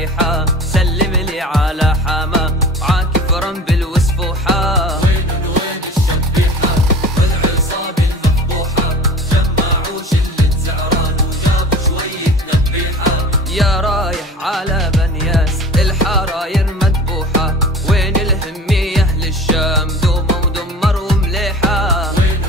نبيحة، سلم لي على حما عاكف رنبل وسفوحة. وين الشبيحة والعصابة المفضوحة، جمعوا شلة زعران وجابوا شوية نبيحة. يا رايح على بنياس الحراير مذبوحة، وين الهمية أهل الشام دومة ودمر ومليحة. وين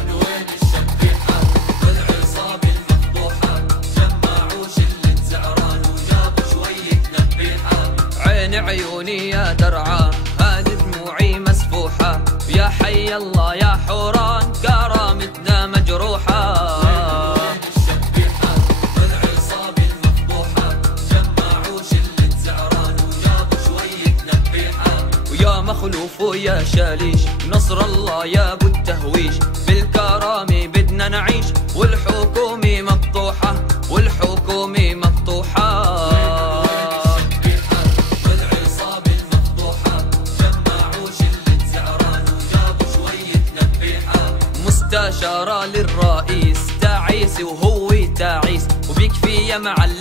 الشبيحة والعصابة المفضوحة، جمعوا شلة زعران وجابوا شوية نبيحة. عين عيوني يا درعا هذه دموعي مسفوحة، يا حي الله يا حوران كرامتنا مجروحة. الشبيحة والعصابة المفضوحة، جمعوا شلة زعران وجابوا شوية نبيحة. ويا مخلوف ويا شاليش نصر الله يا ابو التهويش، بالكرامة بدنا نعيش والحكومة مقطوحة والحكومة مقطوحة. والعصابة المفضوحة، جمعوا شلة زعران وجابوا شوية نبيحة. مستشارة للرئيس تعيس وهو تعيس، وبيكفي يا معلم